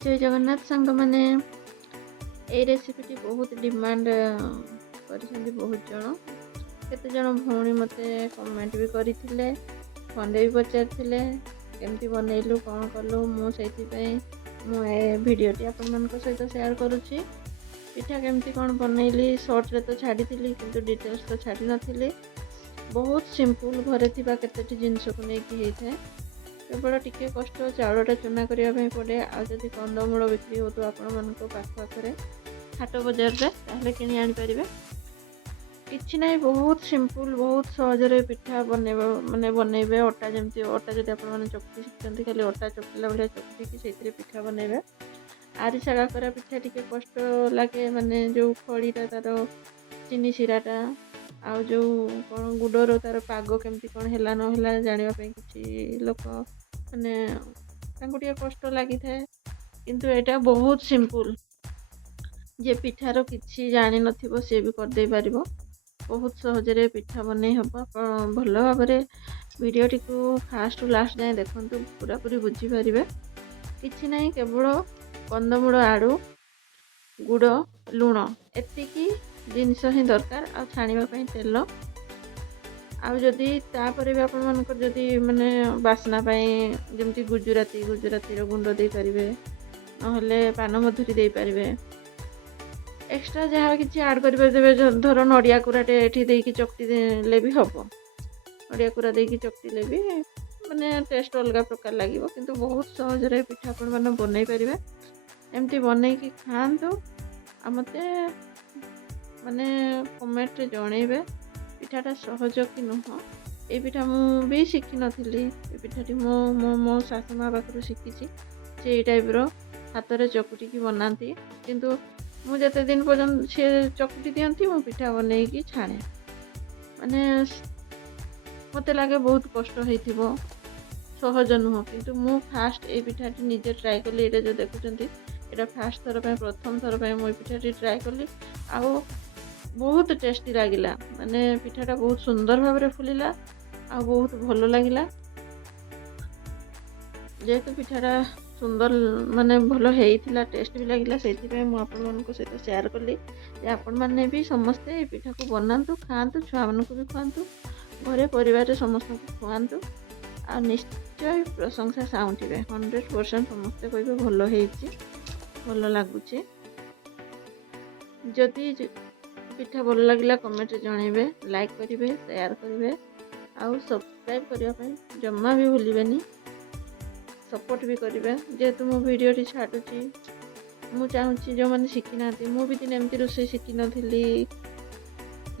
जय जगन्नाथ सांग मैंने ये रेसिपी बहुत डिमांड कर बहुत जन केते जन भौणी मते कमेंट भी करते खंडे भी पचारे केमती बनइलु कौन कलु मुझे भिडटी आपण सहित सेयार करुच्ची पिठा केमती कौन बनइली सर्ट रे तो छाड़ी किंतु डिटेल्स तो छाड़ी नी बहुत सिंपल घरे थी केते जिनस को लेकिन होता है केवल टिके कष्ट चाउलटा चूना करने पड़े आदि कंदमूल बिक्री हो तो आपण पाखे हाट बजार में कि आनीपर कि ना बहुत सिंपल बहुत सहजरे पिठा बनइब माने बनइबे अटा जमती अटा जब आप चकटी शिखते खाली अटा चकटिला भाया चकटी से पिठा बनइबे आरिसा काकरा पिठा टिके कष्ट लगे माने जो खड़ीटा तार चीनी शिराटा आउ जो कौन गुडर तार पाग केमती कौन है ना जानापी किसी लोक मैंने कष्ट लगी था किंतु एटा बहुत सिंपल जे पिठार किसी जानी नथिबो से भी कर दे पारिबो बहुत सहजरे पिठा बनै हबो भल भाव वीडियोटी को फास्ट लास्ट जाए देखंतु पूरा पूरी बुझी पारिबे किछि नहीं केवल कंदमूल आड़ू गुड़ लुण एतिकी जिनस ही दरकार आ छाणीबा तेल आदि तापर भी आपण जदि माने बास्ना जमती गुजराती गुंड दे पारिबे नहले पान मधुरी दे पारिबे एक्स्ट्रा जहाँ किसी आड कर धर नड़िया कूराटे ये चकटी ले भी हम नड़िया कूरा दे चकटिले भी माने टेस्ट अलग प्रकार लगे किंतु बहुत सहजरे पिठा आपण मैंने बनई पारे एमती बनई कि खातु आ मते माने कमेंट जनइबे पिठाटा सहज कि नुह ये पिठा भी शिखी नी ये पिठाटी मो शाशु माँ पाखु शिखी से टाइप हाथ में चकुटी बनाती किंतु मुझे दिन पर्यटन सी चकुटी दिखती मो पिठा बनई छाणे माने मत लगे बहुत कष्ट हो सहज नुह किंतु मु फास्ट ये पिठाटी निजे ट्राए कली ये जो देखुं ये फास्ट थर प्रथम थर मो पिठाटी ट्राए कली आ बहुत टेस्टी लगिला माने पिठाटा बहुत सुंदर भाव फुलिला आ बहुत भल लगिला जेहेतु पिठाटा सुंदर माने भल होता टेस्ट भी लगिला से मुझे सहित शेयर कली आपण मैंने भी समस्ते पिठा को बनातु खातु छुआ मान भी खुआतु घरे परिवार समस्त को खुआतु आ निश्चय प्रशंसा साउंटिबे 100% समस्ते कहे भल भल लगुच जदि पिठा भल लगिला कमेंट जनइबे लाइक करेंगे शेयर करेंगे आउ सब्सक्राइब करने जमा भी भूलिबेनी सपोर्ट भी करेंगे जेहेतु मो भिडी छाड़ुची मुझे चाहूँगी जो मैंने शिखी ना मुझे दिन एमती रोसे शिखी नी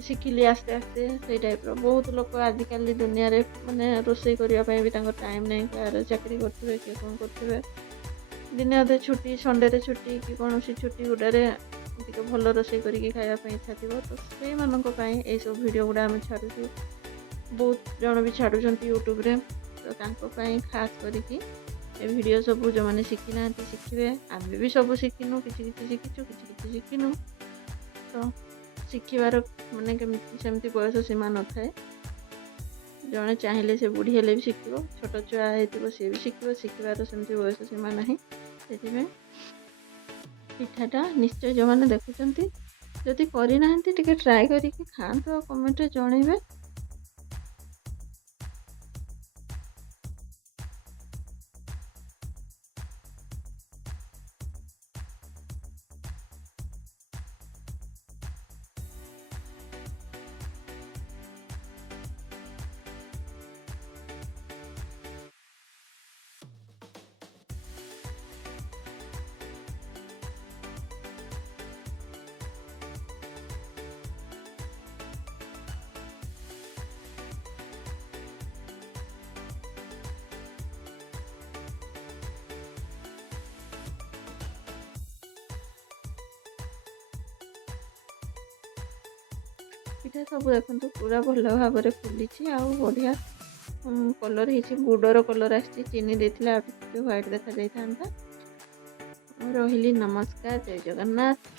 शिखिली आस्ते आस्ते से टाइप बहुत लोग आजिकल दुनिया रे माने रोसे करने भी टाइम नहीं कार चाकरी करते किए कौन करते दिन अधे छुट्टी संडे रे छुट्टी कि कौन छुट्टी गुड़े भल रोसे करके खायापी इच्छा थी तो से यही सब वीडियो गुड़ा आम छाड़ू बहुत जन भी छाड़ुं यूट्यूब रे तो खास करके वीडियो सब जो मैंने शिखी ना शिखे आम भी सब शिखिनु किसी शिखीचु किसी शिखिनु तो शिखबार माने सेमती बयस सीमा न थाए जड़े चाहिए से बुढ़ी हेले भी शिख छोट छुआ हो सी भी शिखबार सेमती बयस सीमा ना से पिठाटा निश्चय जो मैंने देखुं जदि करना ट्राए करके खातु कमेंट जनइबे पिठा सब देखो पूरा भल भाव में फुली बढ़िया कलर गुडर कलर आसी चीनी देती व्हाइट देखा जाता रही। नमस्कार, जय जगन्नाथ।